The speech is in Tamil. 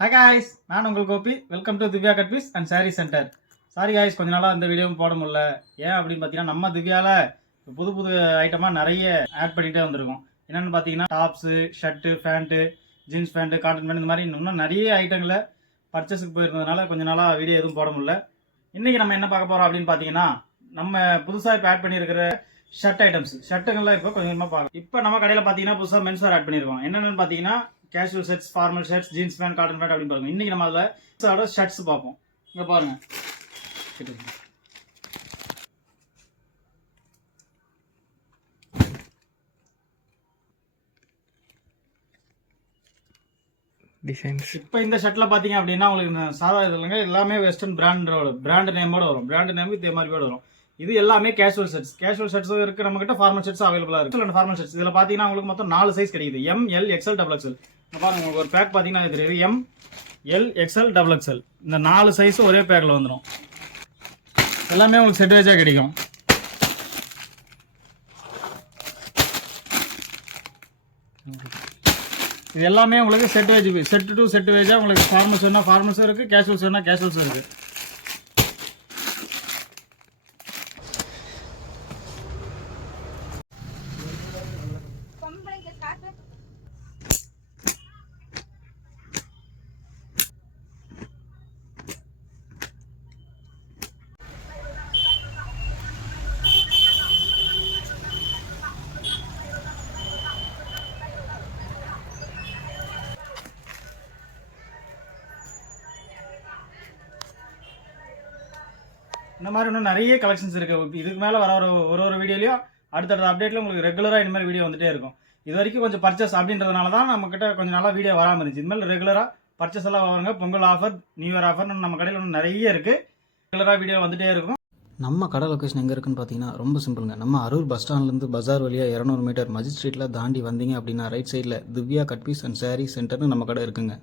ஹாய் காய்ஸ், நான் உங்கள் Gopi. Welcome to Divya cut piece and sari centre. Sorry guys, கொஞ்ச நாளாக இந்த வீடியோவும் போட முடியல. ஏன் அப்படின்னு பார்த்தீங்கன்னா, நம்ம திவ்யாவில் புது புது ஐட்டமாக நிறைய ஆட் பண்ணிகிட்டே வந்திருக்கோம். என்னென்னு பார்த்தீங்கன்னா, tops, shirt, pant, jeans pant, cotton pant, இந்த மாதிரி இன்னும் நிறைய ஐட்டங்களை பர்ச்சேஸுக்கு போயிருந்ததுனால கொஞ்ச நாளாக வீடியோ எதுவும் போட முடியல. இன்றைக்கி நம்ம என்ன பார்க்க போகிறோம் அப்படின்னு பார்த்தீங்கன்னா, நம்ம புதுசாக இப்போ ஆட் பண்ணியிருக்கிற ஷர்ட் ஐட்டம்ஸ், ஷர்ட்டுங்கள்லாம் இப்போ கொஞ்சமாக பார்க்கலாம். இப்போ நம்ம கடையில் பார்த்தீங்கன்னா புதுசாக மென்ஸ் வேர் ஆட் பண்ணியிருக்கோம். என்னென்னு பார்த்தீங்கன்னா, casual shirts, formal shirts, jeans pant, cotton pant அப்படின்னு பாருங்க. இன்னைக்கு நம்ம அதில் ஷர்ட்ஸ் பார்ப்போம். இங்கே பாருங்க, டிசைன்ஸ். இப்போ இந்த ஷர்ட்ல பார்த்தீங்க அப்படின்னா உங்களுக்கு சாதா இது இல்லைங்க, எல்லாமே வெஸ்டர்ன் பிராண்ட் நேமோட வரும். பிராண்ட் நேம் இதே மாதிரி வரும். இது எல்லாமே கேஷுவல் ஷர்ட்ஸ். கேஷுவல் ஷர்ட்ஸும் இருக்குது நம்மகிட்ட, ஃபார்மல் ஷர்ட்ஸ் அவைலபிளாக இருக்குது. ஃபார்மல் ஷர்ட்ஸ் இதில் பார்த்தீங்கன்னா உங்களுக்கு மொத்தம் 4 சைஸ் கிடைக்குது. M, L, XL, double XL. பாருங்க, உங்களுக்கு ஒரு பேக் பார்த்தீங்கன்னா இது தெரியுது. M, L, XL, double XL, இந்த 4 சைஸும் ஒரே பேக்கில் வந்துடும். எல்லாமே உங்களுக்கு செட் வைஸாக கிடைக்கும். இது எல்லாமே உங்களுக்கு செட் டு செட் வைஸாக உங்களுக்கு ஃபார்மல்ஸ் வேணால் ஃபார்மல்ஸும் இருக்குது, கேஷுவல்ஸ் வேணால் கேஷுவல்ஸும் இருக்குது. இந்த மாதிரி இன்னும் நிறைய கலெக்ஷன்ஸ் இருக்குது. இதுக்கு மேலே வர ஒரு வீடியோலையும் அடுத்தடுத்த அப்டேட்டில் உங்களுக்கு ரெகுலராக இனிமேல் வீடியோ வந்துட்டே இருக்கும். இது வரைக்கும் கொஞ்சம் பர்ச்சேஸ் அப்படின்றதுனால தான் நம்மக்கிட்ட கொஞ்சம் நாளாக வீடியோ வராமல் இருந்துச்சு. இனிமேல் ரெகுலராக பர்ச்சேஸ் எல்லாம் வாங்க. Pongal offer, new year offer நம்ம கடையில் இன்னும் நிறைய இருக்குது. ரெகுலராக வீடியோ வந்துட்டே இருக்கும். நம்ம கடை லொக்கேஷன் எங்கே இருக்குன்னு பார்த்தீங்கன்னா ரொம்ப சிம்பிளுங்க. நம்ம அரூர் பஸ் ஸ்டாண்ட்லேருந்து பஜார் வழியாக 200 மீட்டர் மஜிஸ்ட்ரீட்டில் தாண்டி வந்தீங்க அப்படின்னா ரைட் சைடில் Divya cut piece and sari சென்டர்னு நம்ம கடை இருக்குங்க.